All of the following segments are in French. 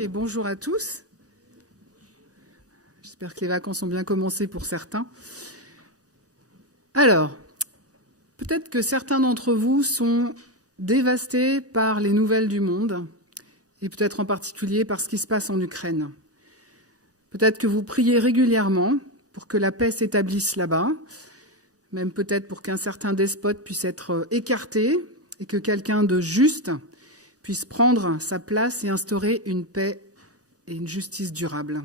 Et bonjour à tous. J'espère que les vacances ont bien commencé pour certains. Alors, peut-être que certains d'entre vous sont dévastés par les nouvelles du monde, et peut-être en particulier par ce qui se passe en Ukraine. Peut-être que vous priez régulièrement pour que la paix s'établisse là-bas, même peut-être pour qu'un certain despote puisse être écarté et que quelqu'un de juste puisse prendre sa place et instaurer une paix et une justice durable.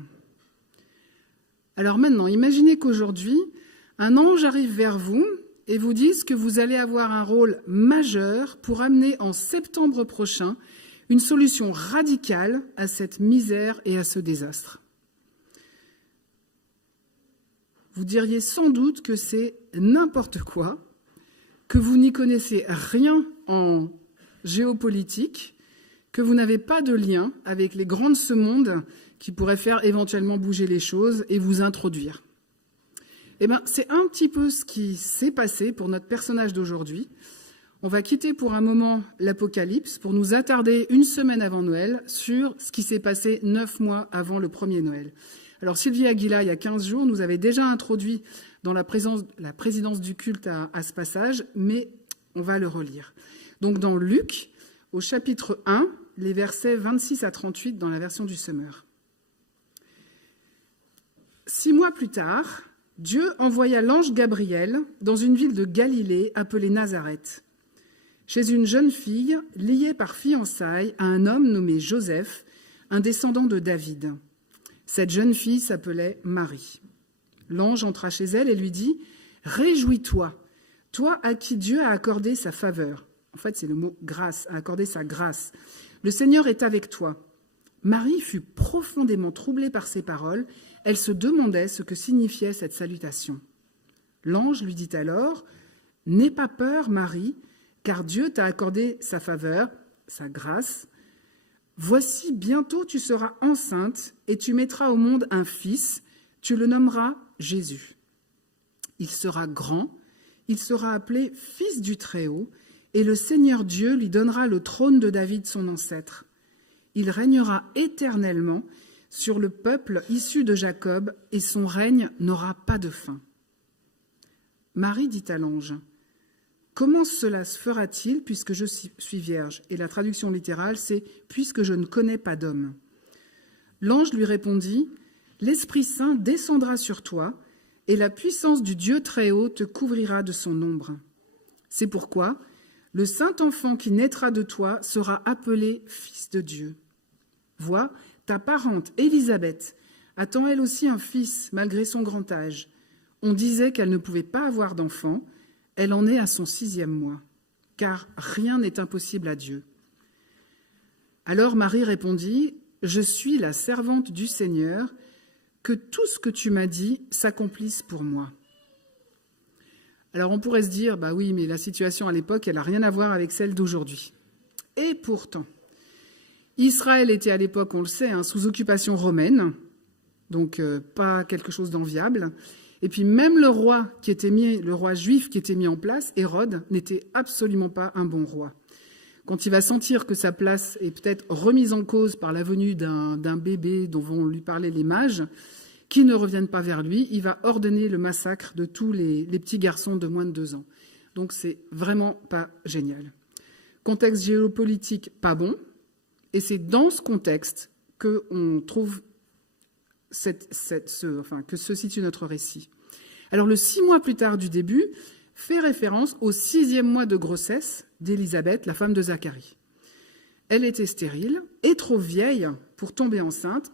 Alors maintenant, imaginez qu'aujourd'hui, un ange arrive vers vous et vous dise que vous allez avoir un rôle majeur pour amener en septembre prochain une solution radicale à cette misère et à ce désastre. Vous diriez sans doute que c'est n'importe quoi, que vous n'y connaissez rien en géopolitique, que vous n'avez pas de lien avec les grands de ce monde qui pourraient faire éventuellement bouger les choses et vous introduire. Eh bien, c'est un petit peu ce qui s'est passé pour notre personnage d'aujourd'hui. On va quitter pour un moment l'Apocalypse pour nous attarder une semaine avant Noël sur ce qui s'est passé 9 mois avant le premier Noël. Alors Sylvie Aguila, il y a 15 jours, nous avait déjà introduit dans la présidence du culte à ce passage, mais on va le relire. Donc dans Luc, au chapitre 1, les versets 26 à 38 dans la version du Semeur. 6 mois plus tard, Dieu envoya l'ange Gabriel dans une ville de Galilée appelée Nazareth, chez une jeune fille liée par fiançailles à un homme nommé Joseph, un descendant de David. Cette jeune fille s'appelait Marie. L'ange entra chez elle et lui dit « Réjouis-toi, toi à qui Dieu a accordé sa faveur. » En fait, c'est le mot « grâce », a accordé sa grâce. « Le Seigneur est avec toi. » Marie fut profondément troublée par ces paroles. Elle se demandait ce que signifiait cette salutation. L'ange lui dit alors « N'aie pas peur, Marie, car Dieu t'a accordé sa faveur, sa grâce. Voici, bientôt tu seras enceinte et tu mettras au monde un fils, tu le nommeras Jésus. Il sera grand, il sera appelé Fils du Très-Haut, et le Seigneur Dieu lui donnera le trône de David son ancêtre. Il régnera éternellement sur le peuple issu de Jacob, et son règne n'aura pas de fin. Marie dit à l'ange « Comment cela se fera-t-il puisque je suis vierge ?» Et la traduction littérale, c'est « puisque je ne connais pas d'homme ». L'ange lui répondit « L'Esprit Saint descendra sur toi, et la puissance du Dieu Très-Haut te couvrira de son ombre. C'est pourquoi le saint enfant qui naîtra de toi sera appelé Fils de Dieu. Vois, ta parente Élisabeth attend elle aussi un fils malgré son grand âge. On disait qu'elle ne pouvait pas avoir d'enfant. Elle en est à son 6e mois, car rien n'est impossible à Dieu. » Alors Marie répondit « Je suis la servante du Seigneur, que tout ce que tu m'as dit s'accomplisse pour moi. » Alors on pourrait se dire « Bah oui, mais la situation à l'époque, elle n'a rien à voir avec celle d'aujourd'hui. » Et pourtant, Israël était à l'époque, on le sait, sous occupation romaine, donc pas quelque chose d'enviable. Et puis même le roi juif qui était mis en place, Hérode, n'était absolument pas un bon roi. Quand il va sentir que sa place est peut-être remise en cause par la venue d'un bébé dont vont lui parler les mages, qui ne reviennent pas vers lui, il va ordonner le massacre de tous les petits garçons de moins de 2 ans. Donc c'est vraiment pas génial. Contexte géopolitique pas bon, et c'est dans ce contexte qu'on trouve que se situe notre récit. Alors le 6 mois plus tard du début fait référence au 6e mois de grossesse d'Élisabeth, la femme de Zacharie. Elle était stérile et trop vieille pour tomber enceinte,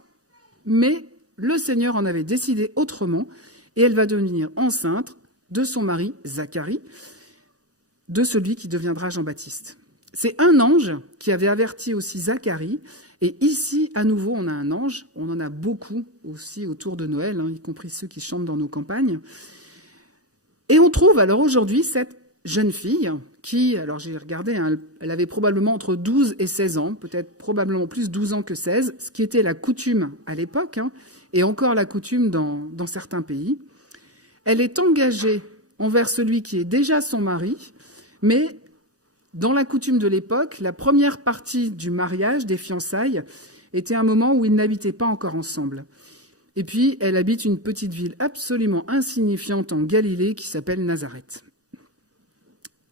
mais le Seigneur en avait décidé autrement et elle va devenir enceinte de son mari Zacharie, de celui qui deviendra Jean-Baptiste. C'est un ange qui avait averti aussi Zacharie. Et ici, à nouveau, on a un ange. On en a beaucoup aussi autour de Noël, y compris ceux qui chantent dans nos campagnes. Et on trouve alors aujourd'hui cette jeune fille qui, alors j'ai regardé, elle avait probablement entre 12 et 16 ans, peut-être probablement plus 12 ans que 16, ce qui était la coutume à l'époque, et encore la coutume dans certains pays. Elle est engagée envers celui qui est déjà son mari, mais dans la coutume de l'époque, la première partie du mariage, des fiançailles, était un moment où ils n'habitaient pas encore ensemble. Et puis, elle habite une petite ville absolument insignifiante en Galilée qui s'appelle Nazareth.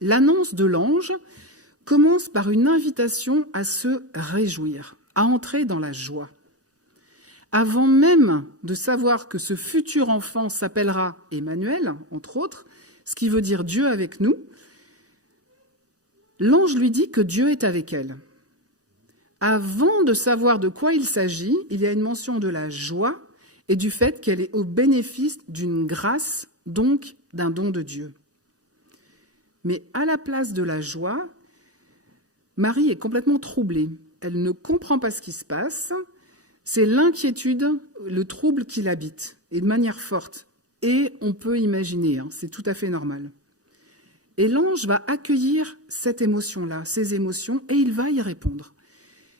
L'annonce de l'ange commence par une invitation à se réjouir, à entrer dans la joie. Avant même de savoir que ce futur enfant s'appellera Emmanuel, entre autres, ce qui veut dire Dieu avec nous, l'ange lui dit que Dieu est avec elle. Avant de savoir de quoi il s'agit, il y a une mention de la joie et du fait qu'elle est au bénéfice d'une grâce, donc d'un don de Dieu. Mais à la place de la joie, Marie est complètement troublée. Elle ne comprend pas ce qui se passe. C'est l'inquiétude, le trouble qui l'habite, et de manière forte. Et on peut imaginer, c'est tout à fait normal. Et l'ange va accueillir cette émotion-là, ces émotions, et il va y répondre.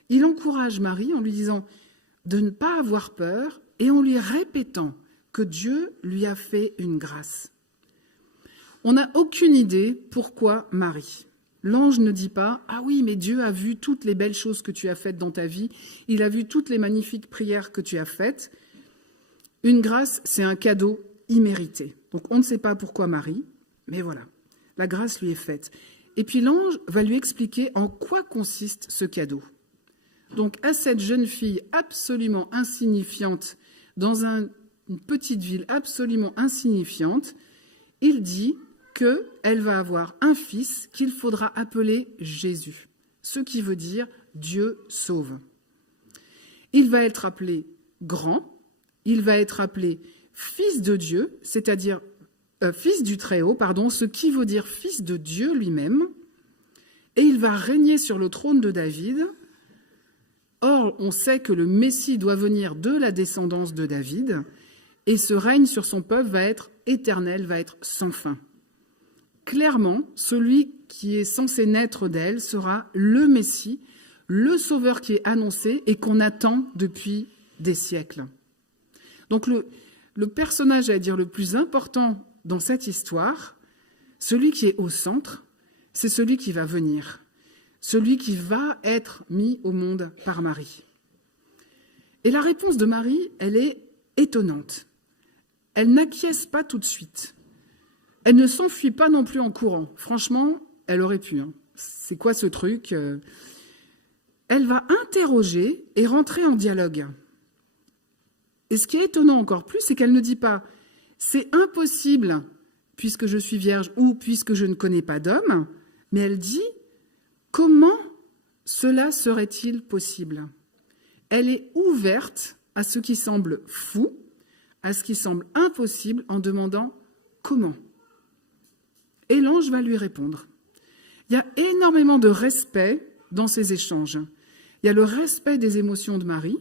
Il encourage Marie en lui disant de ne pas avoir peur et en lui répétant que Dieu lui a fait une grâce. On n'a aucune idée pourquoi Marie. L'ange ne dit pas « Ah oui, mais Dieu a vu toutes les belles choses que tu as faites dans ta vie, il a vu toutes les magnifiques prières que tu as faites. » Une grâce, c'est un cadeau immérité. Donc on ne sait pas pourquoi Marie, mais voilà, la grâce lui est faite. Et puis l'ange va lui expliquer en quoi consiste ce cadeau. Donc à cette jeune fille absolument insignifiante, dans une petite ville absolument insignifiante, il dit qu'elle va avoir un fils qu'il faudra appeler Jésus, ce qui veut dire Dieu sauve. Il va être appelé grand, il va être appelé fils de Dieu, c'est-à-dire fils du Très-Haut, ce qui veut dire fils de Dieu lui-même, et il va régner sur le trône de David. Or, on sait que le Messie doit venir de la descendance de David, et ce règne sur son peuple va être éternel, va être sans fin. Clairement, celui qui est censé naître d'elle sera le Messie, le Sauveur qui est annoncé et qu'on attend depuis des siècles. Donc le personnage, à dire, le plus important dans cette histoire, celui qui est au centre, c'est celui qui va venir, celui qui va être mis au monde par Marie. Et la réponse de Marie, elle est étonnante. Elle n'acquiesce pas tout de suite. Elle ne s'enfuit pas non plus en courant. Franchement, elle aurait pu. C'est quoi ce truc ? Elle va interroger et rentrer en dialogue. Et ce qui est étonnant encore plus, c'est qu'elle ne dit pas « c'est impossible puisque je suis vierge ou puisque je ne connais pas d'homme », mais elle dit « comment cela serait-il possible ?» Elle est ouverte à ce qui semble fou, à ce qui semble impossible en demandant « comment ?» Et l'ange va lui répondre. Il y a énormément de respect dans ces échanges. Il y a le respect des émotions de Marie,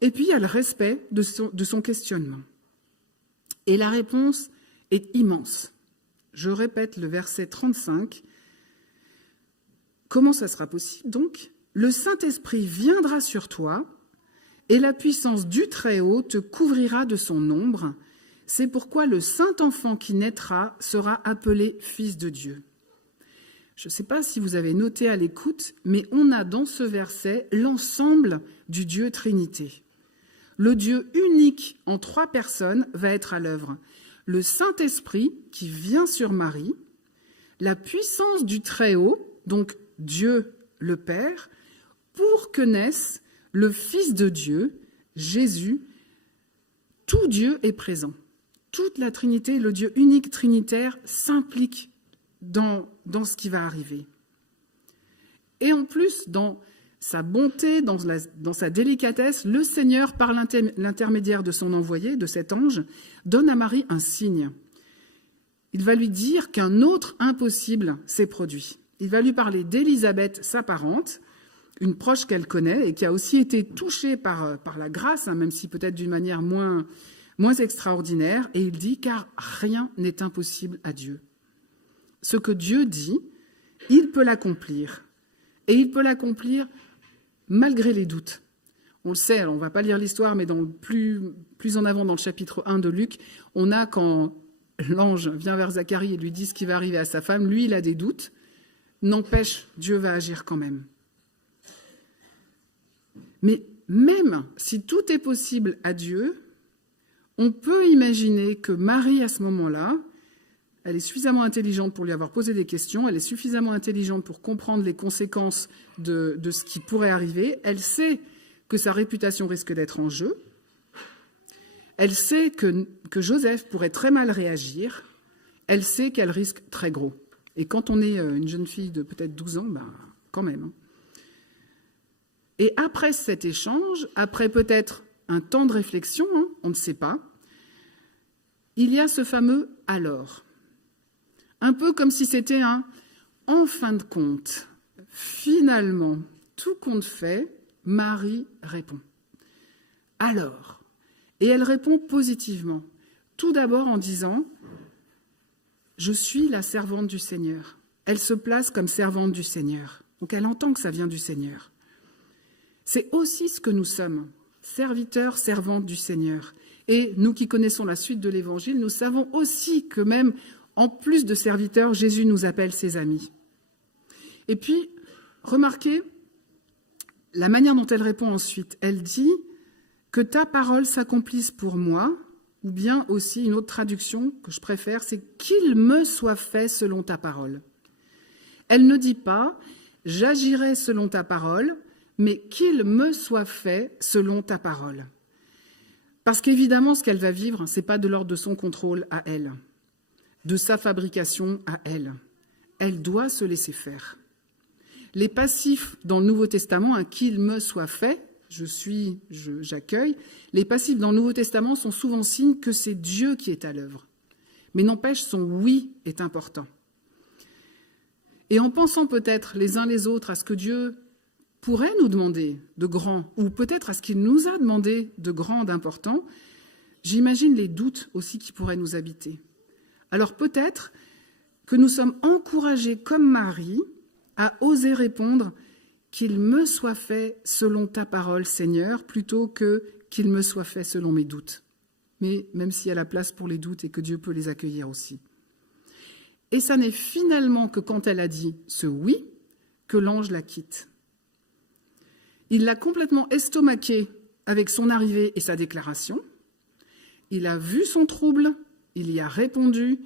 et puis il y a le respect de son questionnement. Et la réponse est immense. Je répète le verset 35. Comment ça sera possible donc ? Le Saint-Esprit viendra sur toi, et la puissance du Très-Haut te couvrira de son ombre. C'est pourquoi le Saint-Enfant qui naîtra sera appelé Fils de Dieu. Je ne sais pas si vous avez noté à l'écoute, mais on a dans ce verset l'ensemble du Dieu Trinité. Le Dieu unique en 3 personnes va être à l'œuvre. Le Saint-Esprit qui vient sur Marie, la puissance du Très-Haut, donc Dieu le Père, pour que naisse le Fils de Dieu, Jésus. Tout Dieu est présent. Toute la Trinité, le Dieu unique trinitaire, s'implique dans ce qui va arriver. Et en plus, dans sa bonté, dans sa délicatesse, le Seigneur, par l'intermédiaire de son envoyé, de cet ange, donne à Marie un signe. Il va lui dire qu'un autre impossible s'est produit. Il va lui parler d'Élisabeth, sa parente, une proche qu'elle connaît et qui a aussi été touchée par la grâce, même si peut-être d'une manière moins extraordinaire, et il dit « car rien n'est impossible à Dieu ». Ce que Dieu dit, il peut l'accomplir. Et il peut l'accomplir malgré les doutes. On le sait, on ne va pas lire l'histoire, mais plus en avant dans le chapitre 1 de Luc, on a quand l'ange vient vers Zacharie et lui dit ce qui va arriver à sa femme, lui il a des doutes, n'empêche, Dieu va agir quand même. Mais même si tout est possible à Dieu, on peut imaginer que Marie, à ce moment-là, elle est suffisamment intelligente pour lui avoir posé des questions, elle est suffisamment intelligente pour comprendre les conséquences de ce qui pourrait arriver, elle sait que sa réputation risque d'être en jeu, elle sait que Joseph pourrait très mal réagir, elle sait qu'elle risque très gros. Et quand on est une jeune fille de peut-être 12 ans, quand même. Et après cet échange, après peut-être un temps de réflexion, on ne sait pas, il y a ce fameux « alors ». Un peu comme si c'était un « en fin de compte ». Finalement, tout compte fait, Marie répond. Alors, et elle répond positivement. Tout d'abord en disant « je suis la servante du Seigneur ». Elle se place comme servante du Seigneur. Donc elle entend que ça vient du Seigneur. C'est aussi ce que nous sommes, serviteurs, servantes du Seigneur. Et nous qui connaissons la suite de l'Évangile, nous savons aussi que même en plus de serviteurs, Jésus nous appelle ses amis. Et puis, remarquez la manière dont elle répond ensuite. Elle dit « que ta parole s'accomplisse pour moi », ou bien aussi une autre traduction que je préfère, c'est « qu'il me soit fait selon ta parole ». Elle ne dit pas « j'agirai selon ta parole », mais « qu'il me soit fait selon ta parole ». Parce qu'évidemment, ce qu'elle va vivre, ce n'est pas de l'ordre de son contrôle à elle, de sa fabrication à elle. Elle doit se laisser faire. Les passifs dans le Nouveau Testament, qu'il me soit fait, j'accueille, les passifs dans le Nouveau Testament sont souvent signe que c'est Dieu qui est à l'œuvre. Mais n'empêche, son oui est important. Et en pensant peut-être les uns les autres à ce que Dieu pourrait nous demander de grand, ou peut-être à ce qu'il nous a demandé de grand, d'important, j'imagine les doutes aussi qui pourraient nous habiter. Alors peut-être que nous sommes encouragés comme Marie à oser répondre « qu'il me soit fait selon ta parole, Seigneur », plutôt que « qu'il me soit fait selon mes doutes ». Mais même s'il y a la place pour les doutes et que Dieu peut les accueillir aussi. Et ça n'est finalement que quand elle a dit ce « oui » que l'ange la quitte. Il l'a complètement estomaquée avec son arrivée et sa déclaration. Il a vu son trouble, il y a répondu,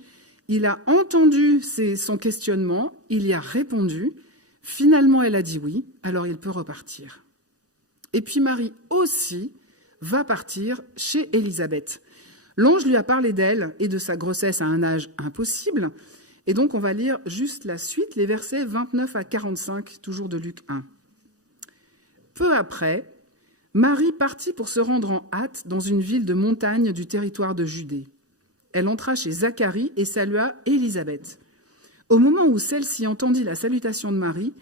il a entendu son questionnement, il y a répondu. Finalement, elle a dit oui, alors il peut repartir. Et puis Marie aussi va partir chez Élisabeth. L'ange lui a parlé d'elle et de sa grossesse à un âge impossible. Et donc, on va lire juste la suite, les versets 29 à 45, toujours de Luc 1. Peu après, Marie partit pour se rendre en hâte dans une ville de montagne du territoire de Judée. Elle entra chez Zacharie et salua Élisabeth. Au moment où celle-ci entendit la salutation de Marie,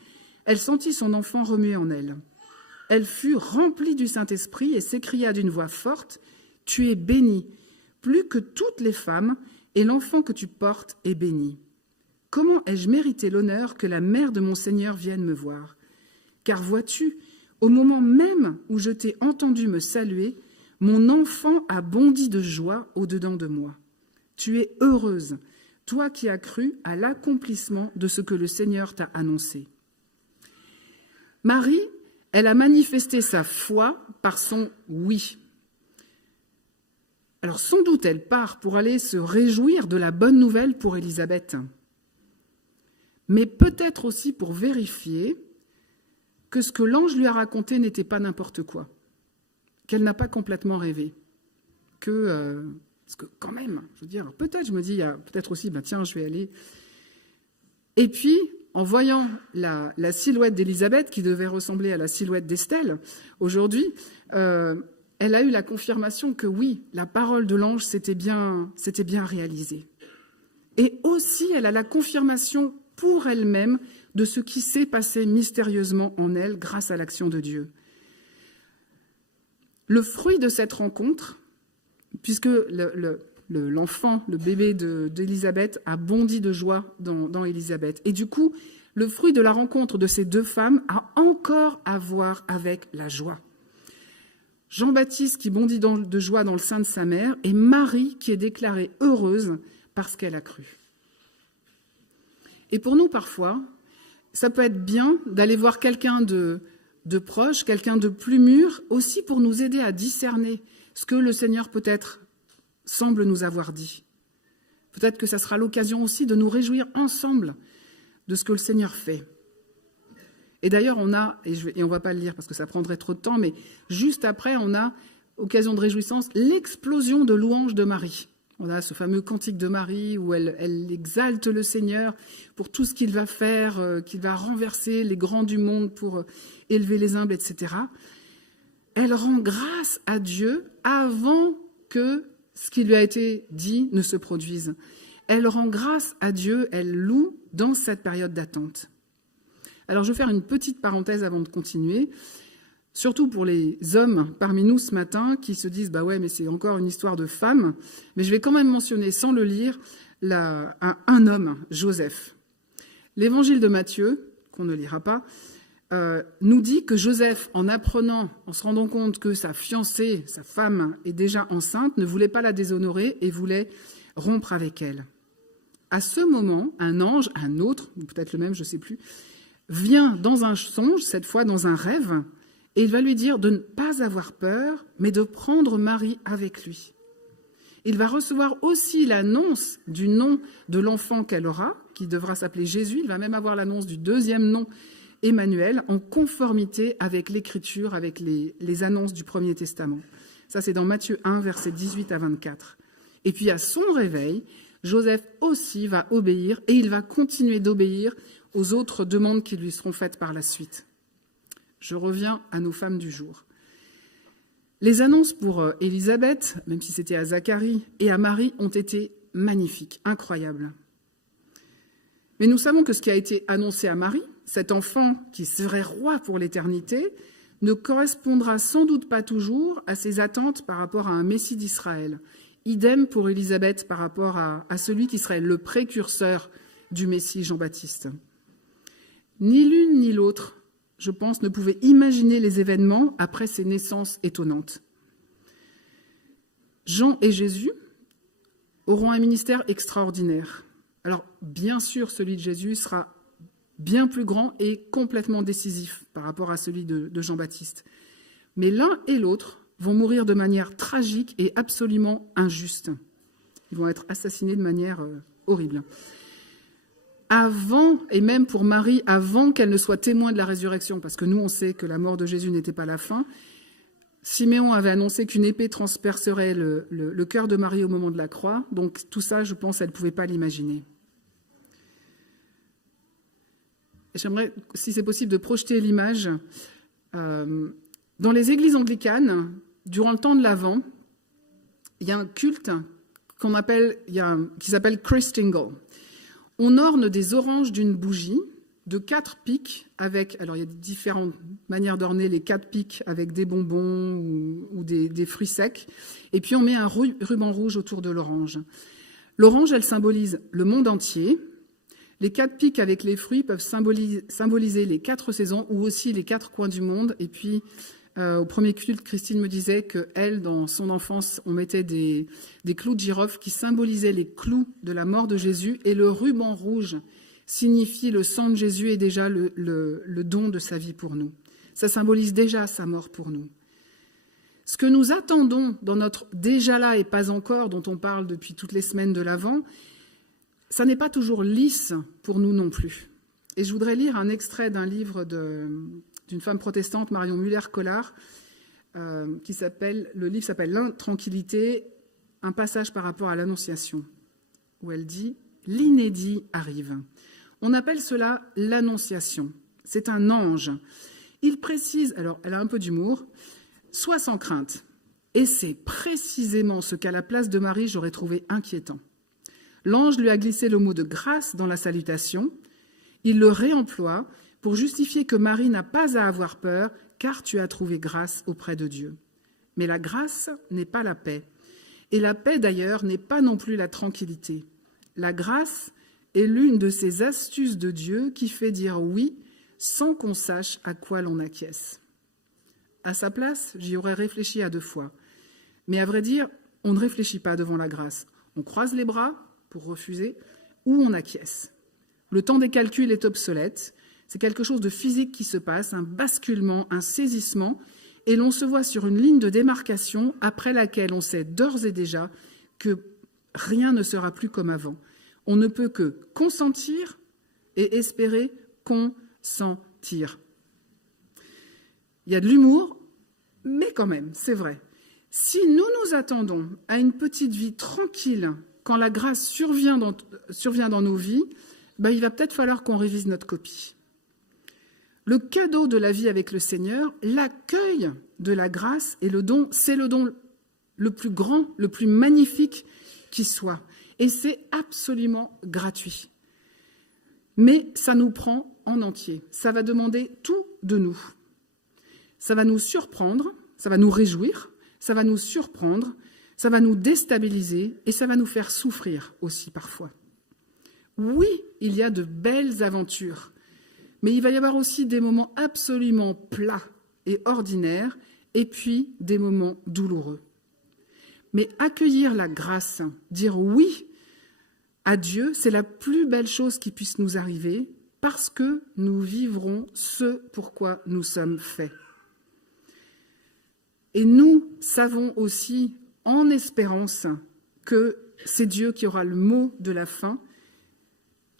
elle sentit son enfant remuer en elle. Elle fut remplie du Saint-Esprit et s'écria d'une voix forte « Tu es bénie, plus que toutes les femmes, et l'enfant que tu portes est béni. Comment ai-je mérité l'honneur que la mère de mon Seigneur vienne me voir? Car vois-tu, au moment même où je t'ai entendu me saluer, mon enfant a bondi de joie au-dedans de moi. Tu es heureuse, toi qui as cru à l'accomplissement de ce que le Seigneur t'a annoncé. » Marie, elle a manifesté sa foi par son « oui ». Alors sans doute elle part pour aller se réjouir de la bonne nouvelle pour Élisabeth, mais peut-être aussi pour vérifier que ce que l'ange lui a raconté n'était pas n'importe quoi, qu'elle n'a pas complètement rêvé, parce que quand même, je veux dire, peut-être, je me dis, il y a peut-être aussi, tiens, je vais aller. Et puis, en voyant la silhouette d'Élisabeth, qui devait ressembler à la silhouette d'Estelle, aujourd'hui, elle a eu la confirmation que oui, la parole de l'ange s'était bien réalisée. Et aussi, elle a la confirmation pour elle-même de ce qui s'est passé mystérieusement en elle grâce à l'action de Dieu. Le fruit de cette rencontre, puisque l'enfant, le bébé d'Élisabeth a bondi de joie dans Élisabeth. Et du coup, le fruit de la rencontre de ces deux femmes a encore à voir avec la joie. Jean-Baptiste qui bondit de joie dans le sein de sa mère et Marie qui est déclarée heureuse parce qu'elle a cru. Et pour nous, parfois, ça peut être bien d'aller voir quelqu'un de de proche, quelqu'un de plus mûr, aussi pour nous aider à discerner ce que le Seigneur peut-être semble nous avoir dit. Peut-être que ça sera l'occasion aussi de nous réjouir ensemble de ce que le Seigneur fait. Et d'ailleurs, on a, et on ne va pas le lire parce que ça prendrait trop de temps, mais juste après, on a, occasion de réjouissance, l'explosion de louanges de Marie. On a ce fameux cantique de Marie où elle exalte le Seigneur pour tout ce qu'il va faire, qu'il va renverser les grands du monde pour élever les humbles, etc. Elle rend grâce à Dieu avant que ce qui lui a été dit ne se produise. Elle rend grâce à Dieu, elle loue dans cette période d'attente. Alors je vais faire une petite parenthèse avant de continuer, surtout pour les hommes parmi nous ce matin qui se disent « bah ouais, mais c'est encore une histoire de femme », mais je vais quand même mentionner, sans le lire, un homme, Joseph. L'évangile de Matthieu, qu'on ne lira pas, nous dit que Joseph, en apprenant, en se rendant compte que sa fiancée, sa femme, est déjà enceinte, ne voulait pas la déshonorer et voulait rompre avec elle. À ce moment, un ange, un autre, ou peut-être le même, je ne sais plus, vient dans un songe, cette fois dans un rêve, et il va lui dire de ne pas avoir peur, mais de prendre Marie avec lui. Il va recevoir aussi l'annonce du nom de l'enfant qu'elle aura, qui devra s'appeler Jésus. Il va même avoir l'annonce du deuxième nom, Emmanuel, en conformité avec l'Écriture, avec les annonces du Premier Testament. Ça, c'est dans Matthieu 1, versets 18 à 24. Et puis, à son réveil, Joseph aussi va obéir, et il va continuer d'obéir aux autres demandes qui lui seront faites par la suite. Je reviens à nos femmes du jour. Les annonces pour Élisabeth, même si c'était à Zacharie, et à Marie, ont été magnifiques, incroyables. Mais nous savons que ce qui a été annoncé à Marie, cet enfant qui serait roi pour l'éternité, ne correspondra sans doute pas toujours à ses attentes par rapport à un Messie d'Israël. Idem pour Élisabeth par rapport à celui qui serait le précurseur du Messie Jean-Baptiste. Ni l'une ni l'autre, je pense, ne pouvaient imaginer les événements après ces naissances étonnantes. Jean et Jésus auront un ministère extraordinaire. Alors, bien sûr, celui de Jésus sera bien plus grand et complètement décisif par rapport à celui de Jean-Baptiste. Mais l'un et l'autre vont mourir de manière tragique et absolument injuste. Ils vont être assassinés de manière horrible. Avant, et même pour Marie, avant qu'elle ne soit témoin de la résurrection, parce que nous, on sait que la mort de Jésus n'était pas la fin, Siméon avait annoncé qu'une épée transpercerait le cœur de Marie au moment de la croix. Donc tout ça, je pense, elle ne pouvait pas l'imaginer. J'aimerais, si c'est possible, de projeter l'image. Dans les églises anglicanes, durant le temps de l'Avent, il y a un culte qui s'appelle Christingle. On orne des oranges d'une bougie de 4 pics avec... Alors, il y a différentes manières d'orner les 4 pics avec des bonbons ou des fruits secs. Et puis, on met un ruban rouge autour de l'orange. L'orange, elle symbolise le monde entier. Les 4 pics avec les fruits peuvent symboliser les 4 saisons ou aussi les 4 coins du monde. Et puis, au premier culte, Christine me disait qu'elle, dans son enfance, on mettait des clous de girofle qui symbolisaient les clous de la mort de Jésus. Et le ruban rouge signifie le sang de Jésus et déjà le don de sa vie pour nous. Ça symbolise déjà sa mort pour nous. Ce que nous attendons dans notre « déjà là et pas encore » dont on parle depuis toutes les semaines de l'Avent, ça n'est pas toujours lisse pour nous non plus. Et je voudrais lire un extrait d'un livre d'une femme protestante, Marion Muller-Collard, le livre s'appelle « L'intranquillité », un passage par rapport à l'Annonciation, où elle dit « L'inédit arrive ». On appelle cela l'Annonciation. C'est un ange. Il précise, alors elle a un peu d'humour, « Sois sans crainte ». Et c'est précisément ce qu'à la place de Marie, j'aurais trouvé inquiétant. L'ange lui a glissé le mot de grâce dans la salutation. Il le réemploie pour justifier que Marie n'a pas à avoir peur, car tu as trouvé grâce auprès de Dieu. Mais la grâce n'est pas la paix. Et la paix, d'ailleurs, n'est pas non plus la tranquillité. La grâce est l'une de ces astuces de Dieu qui fait dire oui sans qu'on sache à quoi l'on acquiesce. À sa place, j'y aurais réfléchi à 2 fois. Mais à vrai dire, on ne réfléchit pas devant la grâce. On croise les bras pour refuser ou on acquiesce. Le temps des calculs est obsolète. C'est quelque chose de physique qui se passe, un basculement, un saisissement, et l'on se voit sur une ligne de démarcation après laquelle on sait d'ores et déjà que rien ne sera plus comme avant. On ne peut que consentir et espérer consentir. Il y a de l'humour, mais quand même, c'est vrai. Si nous nous attendons à une petite vie tranquille quand la grâce survient dans nos vies, il va peut-être falloir qu'on révise notre copie. Le cadeau de la vie avec le Seigneur, l'accueil de la grâce et le don, c'est le don le plus grand, le plus magnifique qui soit. Et c'est absolument gratuit. Mais ça nous prend en entier. Ça va demander tout de nous. Ça va nous surprendre, ça va nous réjouir, ça va nous surprendre, ça va nous déstabiliser et ça va nous faire souffrir aussi parfois. Oui, il y a de belles aventures, mais il va y avoir aussi des moments absolument plats et ordinaires et puis des moments douloureux. Mais accueillir la grâce, dire oui à Dieu, c'est la plus belle chose qui puisse nous arriver parce que nous vivrons ce pourquoi nous sommes faits. Et nous savons aussi, en espérance, que c'est Dieu qui aura le mot de la fin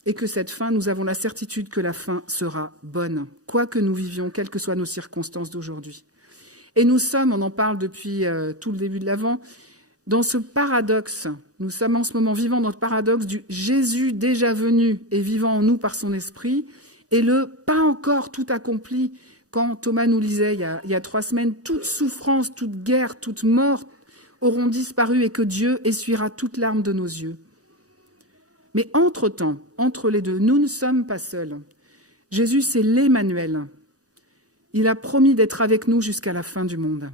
et que cette fin, nous avons la certitude que la fin sera bonne, quoi que nous vivions, quelles que soient nos circonstances d'aujourd'hui. Et nous sommes, on en parle depuis tout le début de l'Avent, dans ce paradoxe. Nous sommes en ce moment vivant dans le paradoxe du Jésus déjà venu et vivant en nous par son esprit et le pas encore tout accompli. Quand Thomas nous lisait il y a 3 semaines, toute souffrance, toute guerre, toute mort auront disparu et que Dieu essuiera toute larme de nos yeux. Mais entre-temps, entre les deux, nous ne sommes pas seuls. Jésus, c'est l'Emmanuel. Il a promis d'être avec nous jusqu'à la fin du monde.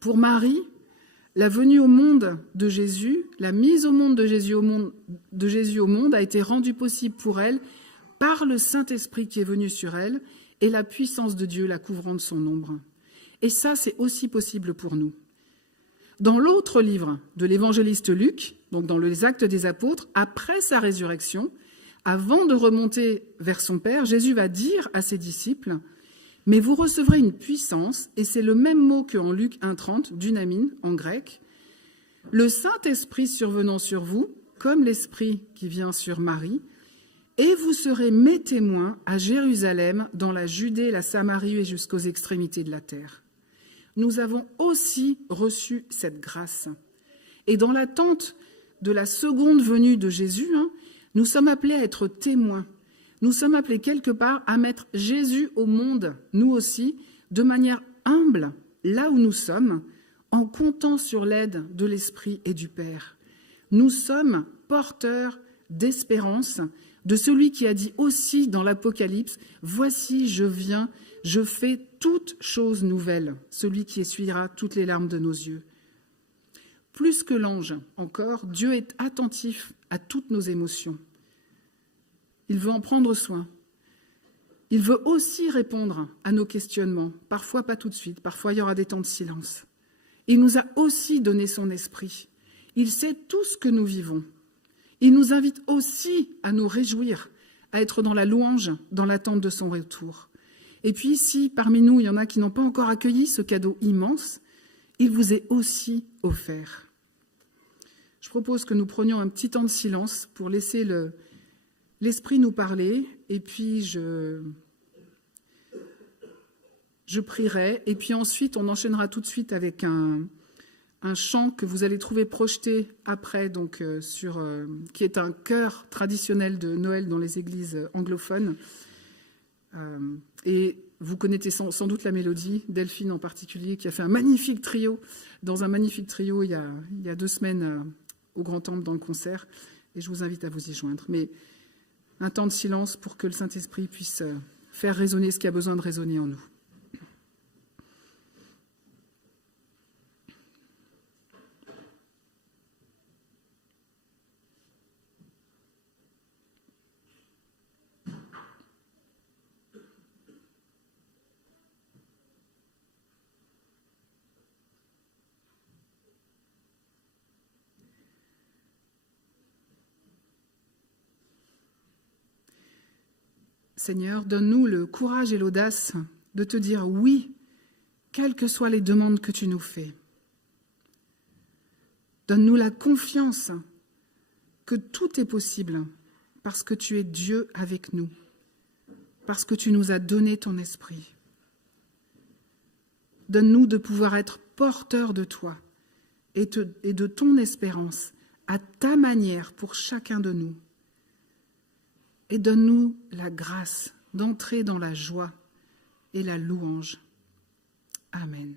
Pour Marie, la venue au monde de Jésus, la mise au monde de Jésus au monde a été rendue possible pour elle par le Saint-Esprit qui est venu sur elle et la puissance de Dieu la couvrant de son ombre. Et ça, c'est aussi possible pour nous. Dans l'autre livre de l'évangéliste Luc, donc dans les Actes des Apôtres, après sa résurrection, avant de remonter vers son Père, Jésus va dire à ses disciples « Mais vous recevrez une puissance », et c'est le même mot qu'en Luc 1,30, dunamine en grec, « le Saint-Esprit survenant sur vous, comme l'Esprit qui vient sur Marie, et vous serez mes témoins à Jérusalem, dans la Judée, la Samarie et jusqu'aux extrémités de la terre. » Nous avons aussi reçu cette grâce. Et dans l'attente de la seconde venue de Jésus, nous sommes appelés à être témoins. Nous sommes appelés quelque part à mettre Jésus au monde, nous aussi, de manière humble, là où nous sommes, en comptant sur l'aide de l'Esprit et du Père. Nous sommes porteurs d'espérance, de celui qui a dit aussi dans l'Apocalypse « Voici, je viens, je fais toutes choses nouvelles, celui qui essuiera toutes les larmes de nos yeux. » Plus que l'ange encore, Dieu est attentif à toutes nos émotions. Il veut en prendre soin. Il veut aussi répondre à nos questionnements, parfois pas tout de suite, parfois il y aura des temps de silence. Il nous a aussi donné son esprit. Il sait tout ce que nous vivons. Il nous invite aussi à nous réjouir, à être dans la louange, dans l'attente de son retour. Et puis, si parmi nous, il y en a qui n'ont pas encore accueilli ce cadeau immense, il vous est aussi offert. Je propose que nous prenions un petit temps de silence pour laisser l'Esprit nous parler, et puis je prierai, et puis ensuite on enchaînera tout de suite avec un chant que vous allez trouver projeté après, donc qui est un chœur traditionnel de Noël dans les églises anglophones. Et vous connaissez sans doute la mélodie, Delphine en particulier, qui a fait un magnifique trio, il y a 2 semaines au Grand Temple dans le concert, et je vous invite à vous y joindre. Mais un temps de silence pour que le Saint-Esprit puisse faire résonner ce qui a besoin de résonner en nous. Seigneur, donne-nous le courage et l'audace de te dire oui, quelles que soient les demandes que tu nous fais. Donne-nous la confiance que tout est possible parce que tu es Dieu avec nous, parce que tu nous as donné ton esprit. Donne-nous de pouvoir être porteurs de toi et de ton espérance à ta manière pour chacun de nous. Et donne-nous la grâce d'entrer dans la joie et la louange. Amen.